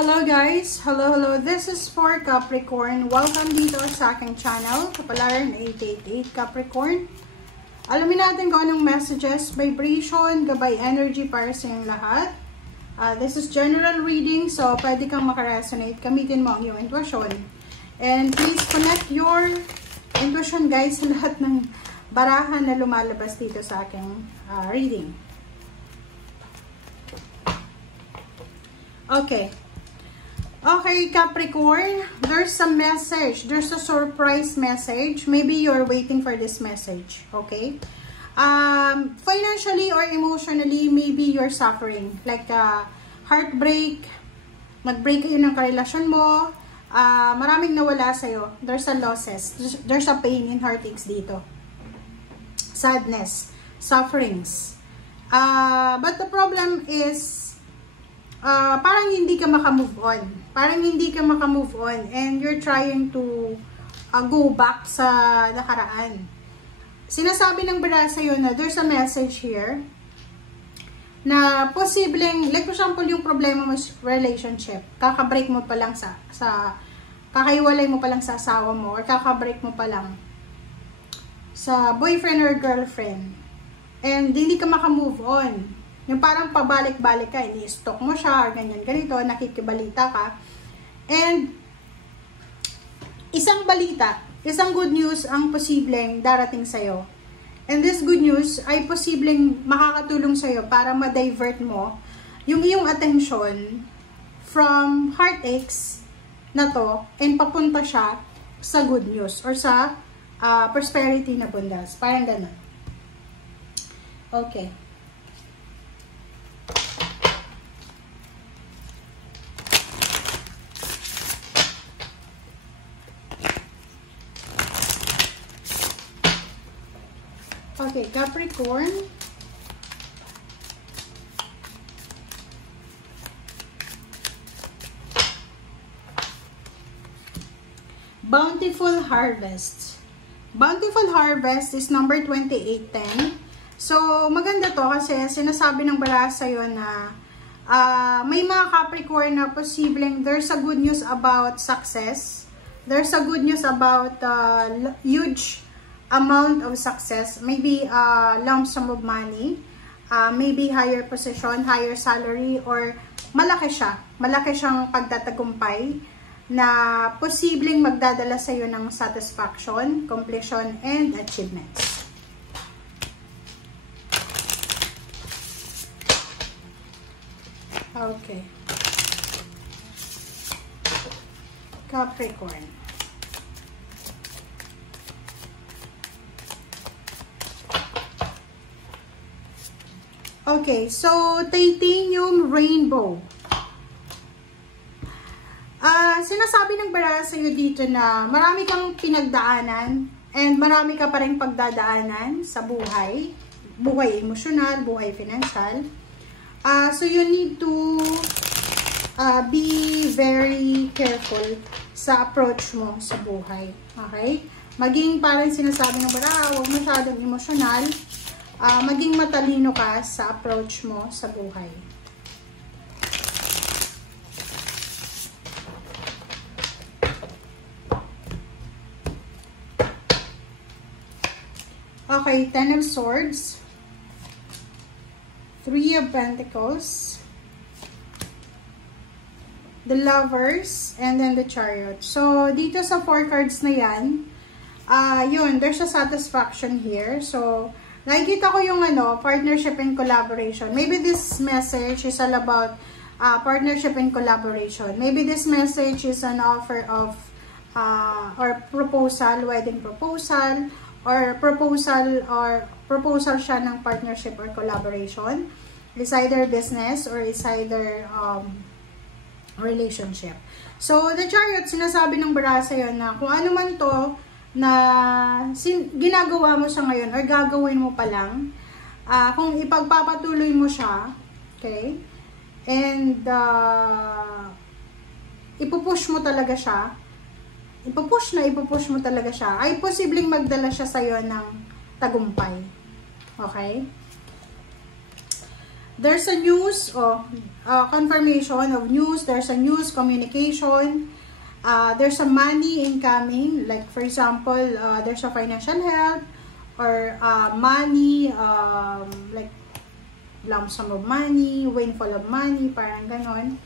Hello guys! Hello! This is for Capricorn. Welcome dito sa aking channel, Kapalaran 888 Capricorn. Alamin natin kung anong messages, vibration, gabay energy para sa inyong lahat. This is general reading, so pwede kang makaresonate. Gamitin mo ang iyong intuition. And please connect your intuition guys sa lahat ng barahan na lumalabas dito sa aking reading. Okay, Capricorn, there's a message. There's a surprise message. Maybe you're waiting for this message, okay? Financially or emotionally, maybe you're suffering. Like heartbreak, nag-break kayo ng karelasyon mo, maraming nawala sa'yo. There's a losses. There's a pain and heartaches dito. Sadness, sufferings. But the problem is, parang hindi ka maka-move on. Parang hindi ka maka-move on and you're trying to go back sa nakaraan. Sinasabi ng bara sa'yo na there's a message here na posibleng, like for example, yung problema mo sa relationship, kakabreak mo pa lang kakaiwalay mo pa lang sa asawa mo or kakabreak mo pa lang sa boyfriend or girlfriend and hindi ka maka-move on. Yung parang pabalik-balik ka, ini-stalk mo siya, or ganyan-ganito, nakikibalita ka. And, isang balita, isang good news ang posibleng darating sa'yo. And this good news ay posibleng makakatulong sa'yo para ma-divert mo yung iyong attention from heartaches na to and papunta siya sa good news or sa prosperity na bundas. Parang ganun. Okay. Okay, Capricorn. Bountiful Harvest. Bountiful Harvest is number 2810. So, maganda to kasi sinasabi ng bara sa'yo na may mga Capricorn na posibleng there's a good news about success. There's a good news about huge amount of success, maybe lump sum of money, maybe higher position, higher salary, or malaki siyang pagtatagumpay na posibleng magdadala sa iyo ng satisfaction, completion, and achievements. Okay. Capricorn. Okay, so titanium rainbow. Sinasabi ng bara sa'yo dito na marami kang pinagdaanan and marami ka pa rin pagdadaanan sa buhay. Buhay emosyonal, buhay financial. So you need to be very careful sa approach mo sa buhay. Okay? Maging parang sinasabi ng bara, huwag masyadong emosyonal. Maging matalino ka sa approach mo sa buhay. Okay, Ten of Swords, Three of Pentacles, the Lovers, and then the Chariot. So, dito sa 4 cards na yan, there's a satisfaction here. So, nakikita ko yung partnership and collaboration. Maybe this message is all about partnership and collaboration. Maybe this message is an offer of or proposal, wedding proposal, or proposal siya ng partnership or collaboration. It's either business or it's either relationship. So, the Chariot, sinasabi ng bara sa'yo na kung ano man to na ginagawa mo siya ngayon or gagawin mo pa lang, kung ipagpapatuloy mo siya, okay, and ipupush mo talaga siya, ipupush mo talaga siya, ay posibleng magdala siya sa'yo ng tagumpay. Okay? There's a news, confirmation of news. There's a news, communication. There's a money incoming. Like, for example, there's a financial help or money, like lump sum of money, windfall of money, parang ganon.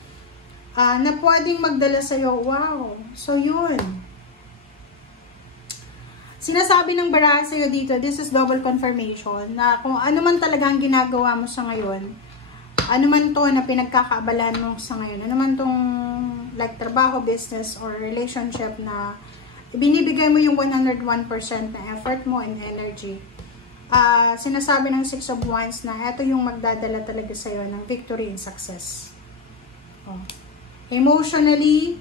Na pwedeng magdala sa'yo. Wow! So, yun. Sinasabi ng baraha sa'yo dito, this is double confirmation, na kung ano man talaga ang ginagawa mo sa ngayon, ano man to na pinagkakaabalahan mo sa ngayon, ano man tong like trabaho, business, or relationship na binibigay mo yung 101% na effort mo and energy. Sinasabi ng Six of Wands na ito yung magdadala talaga sa'yo ng victory and success. Emotionally,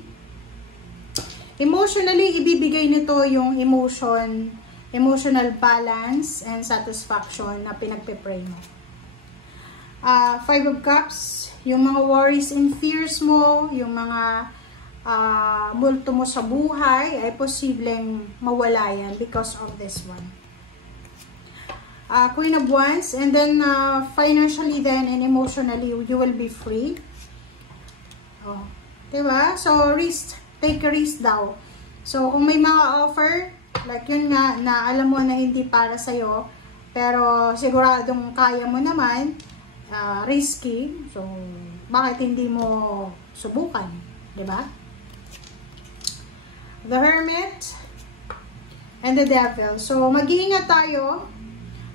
ibibigay nito yung emotional balance and satisfaction na pinagpe-pray mo. Five of Cups, yung mga worries and fears mo, yung mga multo mo sa buhay, ay posibleng mawala yan because of this one. Queen of Wands, and then financially then and emotionally, you will be free. Diba? So, take a risk daw. So, kung may mga offer, like yun nga, na alam mo na hindi para sa'yo, pero siguradong kaya mo naman, risky, so, bakit hindi mo subukan? Diba? The Hermit, and the Devil. So, mag-iingat tayo.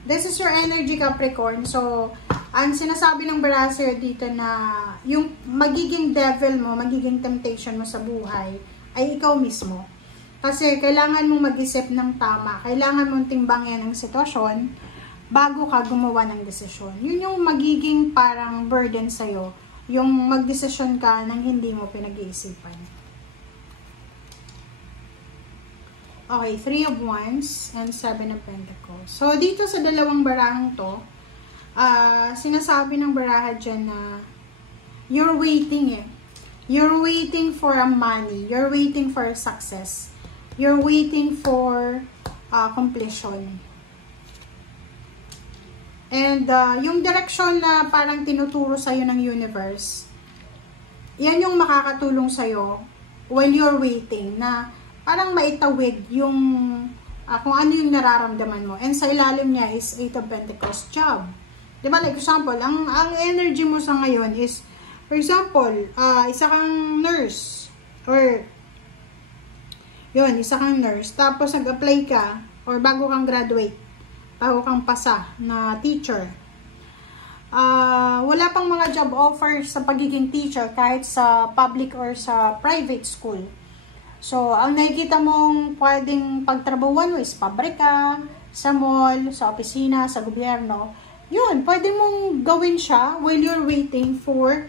This is your energy, Capricorn. So, ang sinasabi ng baraha dito na yung magiging devil mo, magiging temptation mo sa buhay, ay ikaw mismo. Kasi kailangan mong mag-isip ng tama. Kailangan mong timbangin ang sitwasyon bago ka gumawa ng desisyon. Yun yung magiging parang burden sa'yo. Yung mag-desisyon ka nang hindi mo pinag-iisipan. Okay, Three of Wands and Seven of Pentacles. So, dito sa dalawang barahang to, sinasabi ng baraha dyan na you're waiting You're waiting for a money. You're waiting for success. You're waiting for completion. And yung direction na parang tinuturo sa'yo ng universe, yan yung makakatulong sa'yo while you're waiting na parang maitawid yung kung ano yung nararamdaman mo. And sa ilalim niya is Eight of Pentacles, job. Diba, like example, ang energy mo sa ngayon is, for example, isa kang nurse, or yun, isa kang nurse, tapos nag-apply ka, or bago kang graduate, bago kang pasa na teacher. Wala pang mga job offers sa pagiging teacher kahit sa public or sa private school. So, ang nakikita mong pwedeng pagtrabahuan mo is pabrika, sa mall, sa opisina, sa gobyerno. Yun, pwede mong gawin siya while you're waiting for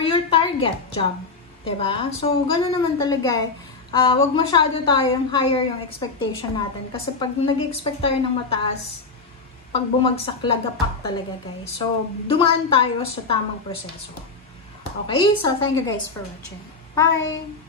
your target job. Diba? So, gano'n naman talaga eh. Wag masyado tayong higher yung expectation natin. Kasi pag nag-expect tayo ng mataas, pag bumagsak, lagapak talaga guys. So, dumaan tayo sa tamang proseso. Okay? So, thank you guys for watching. Bye!